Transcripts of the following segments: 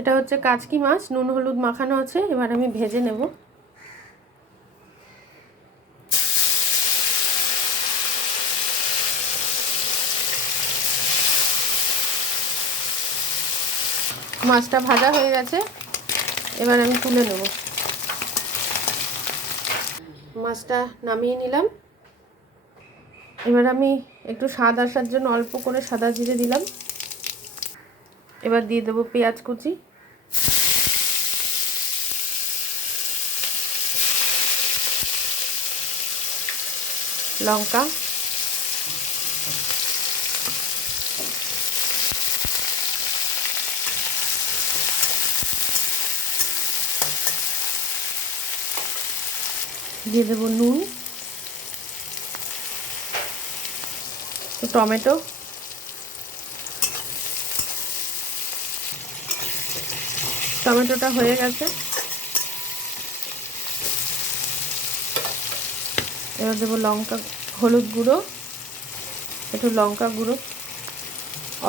এটা হচ্ছে কাচকি মাছ, নুন হলুদ মাখানো আছে। এবার আমি ভেজে নেব। মাছটা ভাজা হয়ে গেছে, এবার আমি তুলে নেব। মাছটা নামিয়ে নিলাম। এবার আমি একটু স্বাদ আসার জন্য অল্প করে সাদা জিরে দিলাম। এবার দিয়ে দেবো পেঁয়াজ কুচি, লঙ্কা, দিয়ে দেবো নুন, টমেটো, টমেটোটা হয়ে গেছে। এবার দেবো লঙ্কা, হলুদ গুঁড়ো, একটু লঙ্কা গুঁড়ো,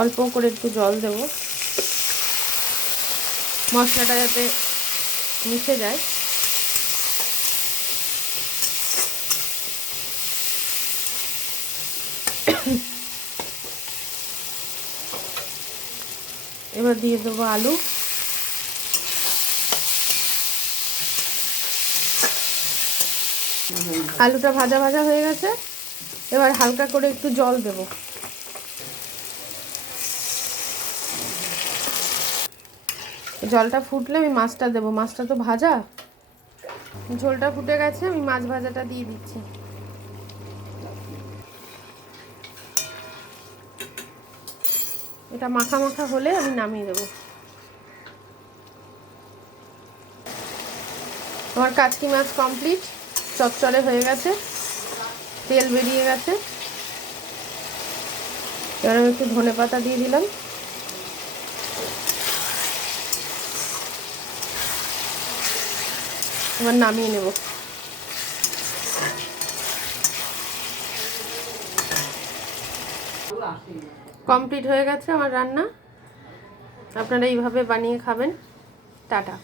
অল্প করে একটু জল দেব মশলাটা যাতে মিশে যায়। এবার দিয়ে দেবো আলু, আলুটা ভাজা ভাজা হয়ে গেছে। এবার হালকা করে একটু জল দেব। জলটা ফুটলে আমি মাছটা দেবো। মাছটা তো ভাজা, ঝোলটা ফুটে গেছে, আমি মাছ ভাজাটা দিয়ে দিচ্ছি। এটা মাখা মাখা হলে আমি নামিয়ে দেবো। আমার কাচকি মাছ কমপ্লিট, চচ্চড়ে হয়ে গেছে, তেল বেরিয়ে গেছে। এবার আমি একটু ধনেপাতা দিয়ে দিলাম। এবার নামিয়ে নেব। কমপ্লিট হয়ে গেছে আমার রান্না। আপনারা এইভাবে বানিয়ে খাবেন। টাটা।